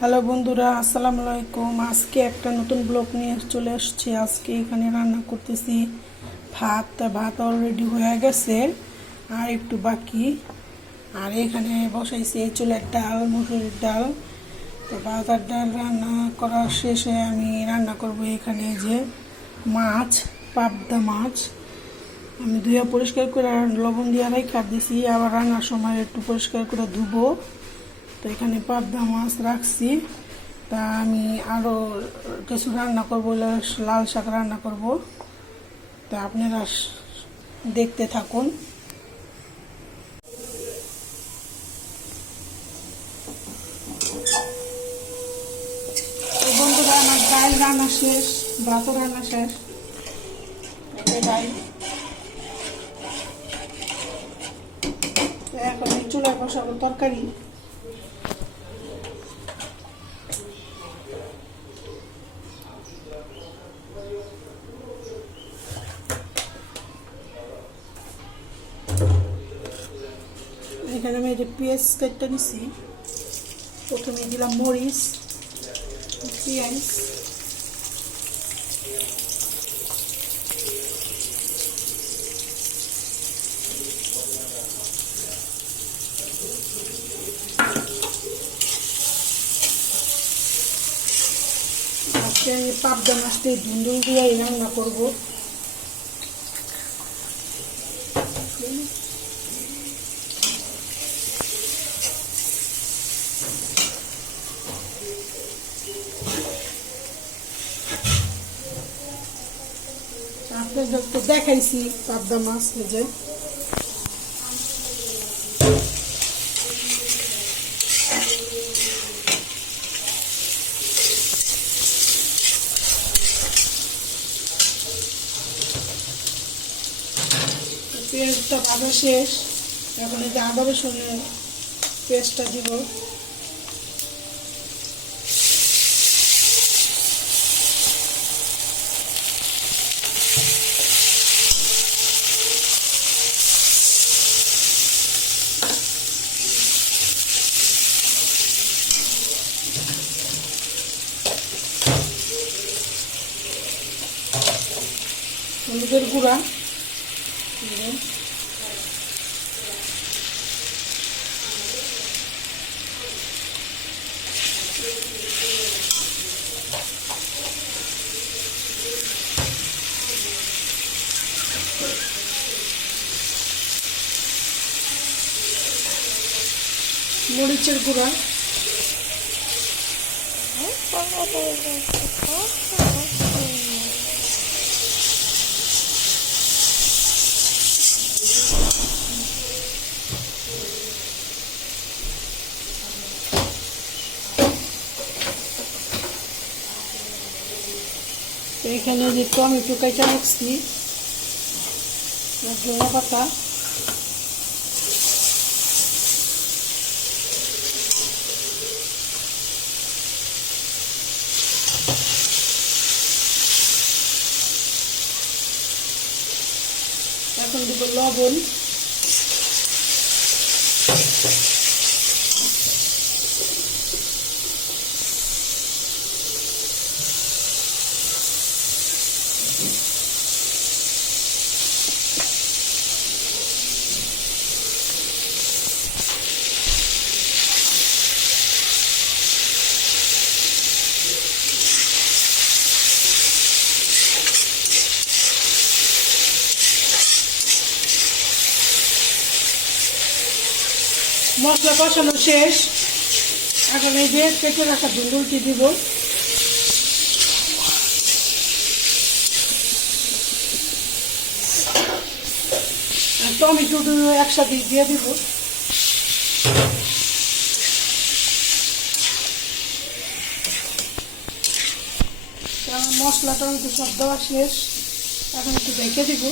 Hello বন্ধুরা, আসসালামু আলাইকুম। আজকে একটা নতুন ব্লগ নিয়ে চলে এসেছি। আজকে এখানে রান্না করতেছি ভাত অলরেডি হয়ে গেছে, আর একটু বাকি। আর এখানে বসাইছি চুলের ডাল, মুসুরির ডাল। তো ভাত আর ডাল রান্না করার শেষে আমি রান্না করব এখানে যে মাছ, পাবদা মাছ আমি ধুয়ে পরিষ্কার করে লবণ দিয়ে রেখে দিছি। আবার রান্নার সময় একটু পরিষ্কার করে ধুবো। তো এখানে পাবদা মাছ রাখছি। তা আমি আরও কিছু রান্না করবো, লাল শাক রান্না করব। তা আপনারা দেখতে থাকুন। বন্ধুরা, আমার ডাল রান্না শেষ, ভাতও রান্না শেষ। ডাল এখন এই চুলায় বসাবো তরকারি। এখানে আমি এই যে পেঁয়াজ কেটে নিছি। প্রথমে দিলাম মরিচ, পেঁয়াজ, আজকে আমি পাবদা মাছটি ধুন্দুল দিয়ে রান্না করবো। আপনাদের তো দেখাইছি পাবদা মাছ ভেজে। পেঁয়াজটা ভাজা শেষ। এখন এই যে আদা রসুনের পেস্টটা দিব। হলুদের গুঁড়া, মরিচের গুঁড়া, এখানে যে টমেটো কাঁচা রাখছি, ধনে পাতা, এখন দিব লবণ, মশলা কষানো শেষ। এখন এই যে কেটে রাখা ধুন্দুলটি দিব। আর টমেটো একসাথে দিয়ে দিব। মশলা টমেটো সব দেওয়া শেষ। এখন একটু ঢেকে দিব।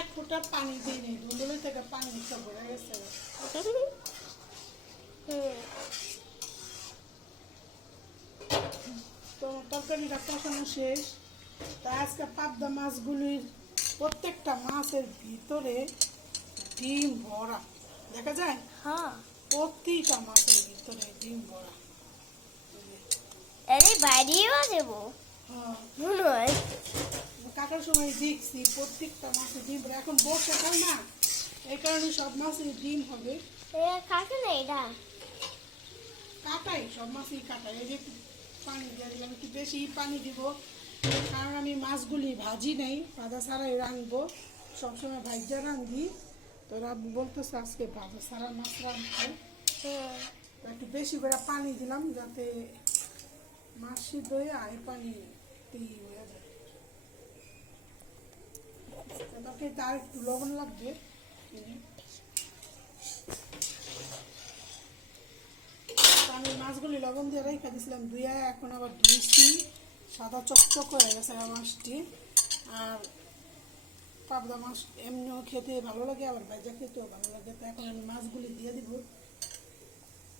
এক ফোঁটা পানি দিইনি, দুন্দুলি থেকে পানি সব বেড়ে গেছে। তো তরকারিটা কষানো শেষ। তা আজকে পাবদা মাছগুলির প্রত্যেকটা মাছের ভিতরে ডিম ভরা দেখা যায়। হ্যাঁ, প্রতিটা মাছের ভিতরে ডিম ভরা। আরে বাইরেও দেবো হ্যাঁ, মনে হয়। কাটার সময় দেখছি প্রত্যেকটা মাছের ডিম ভরা। এখন বর্ষাকাল না, এই কারণে সব মাছের ডিম হবে। কাকে না এটা কাটাই, সব মাছই কাটাই। এই যে একটু পানি দিয়ে দিলাম, একটু বেশি পানি দিব, কারণ আমি মাছগুলি ভাজি নেই, ভাজা ছাড়াই রাঁধবো। সবসময় ভাজা রাঁধি, তো রাবু বলতেছে আজকে ভাজা ছাড়া মাছ রাঁধবো। একটু বেশি করে পানি দিলাম যাতে মাছ সিদ্ধ হয়ে আর পানি হয়ে যায়। তাকে তার একটু লবণ লাগবে। আমি মাছগুলি লবণ দিয়ে রেখে দিয়েছিলাম, ধুয়ে এখন আবার ধুইছি, সাদা চকচক হয়ে গেছে মাছটি। আর পাবদা মাছ এমনিও খেতে ভালো লাগে, আবার ভাজা খেতেও ভালো লাগে। তো এখন আমি মাছগুলি দিয়ে দিব।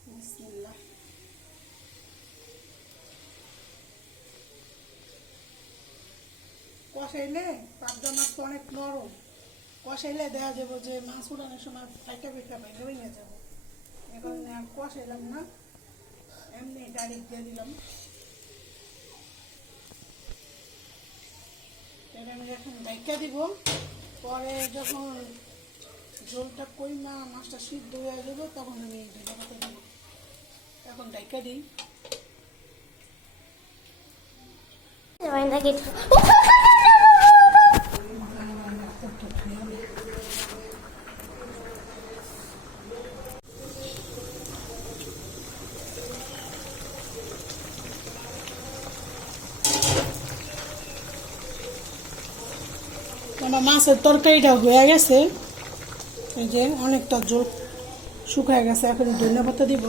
বিসমিল্লাহ। কষাইলে পাবদা মাছ তো অনেক নরম, কষাইলে দেখা যাবো যে মাছ উড়ানোর সময় ফাইটা ফাইটা বাইরে ভেঙে যাবো। এখন আর কষাইলাম না, এমনি ডাইরেক্ট দিয়ে দিলাম। আমি এখন ঢাকা দিব, পরে যখন ঝোলটা কইমা মাছটা সিদ্ধ হয়ে যাবে তখন আমি ধনে পাতা দিব। এখন ঢাকা দিই। আমার মাছের তরকারিটা হয়ে গেছে, এই যে অনেকটা জল শুকায় গেছে। এখন ধনে পাতা দিব।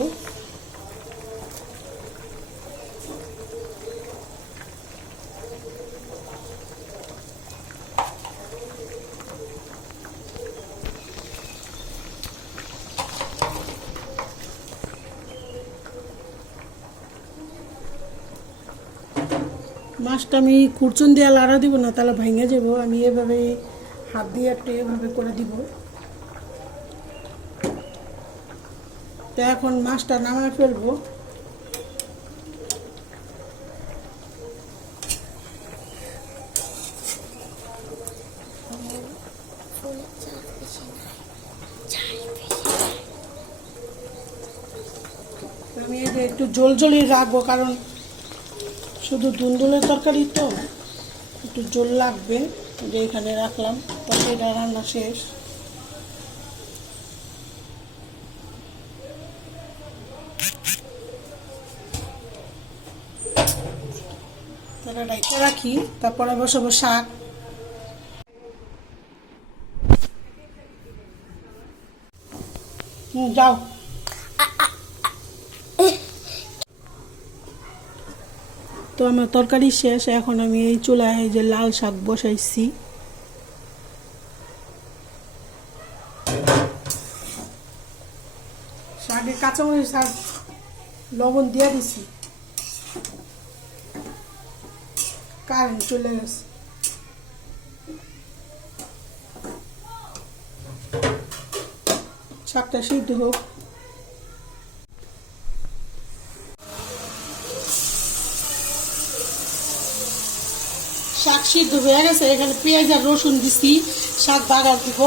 মাছটা আমি খুরচুন দিয়ে লাড়া দিব না, তাহলে ভেঙে যাব। আমি এভাবে হাত দিয়ে একটু এভাবে করে দিব। তো এখন মাছটা নামায় ফেলবো। আমি এই যে একটু জল জলই রাখবো, কারণ শুধু দুন্দুলের তরকারি তো একটু জল লাগবে। যে এখানে রাখলাম, তরকারিটা রান্না শেষ। তারা ডাইকে রাখি, তারপরে বসাবো শাক। যাও। তো আমার তরকারি শেষ, এখন আমি এই চুলায় যে লাল শাক বসাইছি। শাকে কাঁচামরিচ আর লবণ দিয়ে দিছি। কারেন্ট চলে গেছে। শাকটা সিদ্ধ হোক। শাক সিদ্ধ হয়ে গেছে, এখানে পেঁয়াজ আর রসুন দিচ্ছি, শাক বাগার দিব।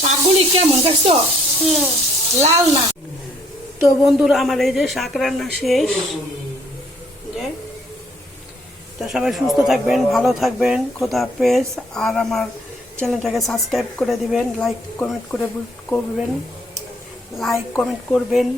শাকগুলি কেমন দেখছো? লাল না। তো বন্ধুরা, আমার এই যে শাক রান্না শেষ। তো সবাই সুস্থ থাকবেন, ভালো থাকবেন, খোদা হাফেজ। আর আমার চ্যানেলটাকে সাবস্ক্রাইব করে দিবেন, লাইক কমেন্ট করবেন।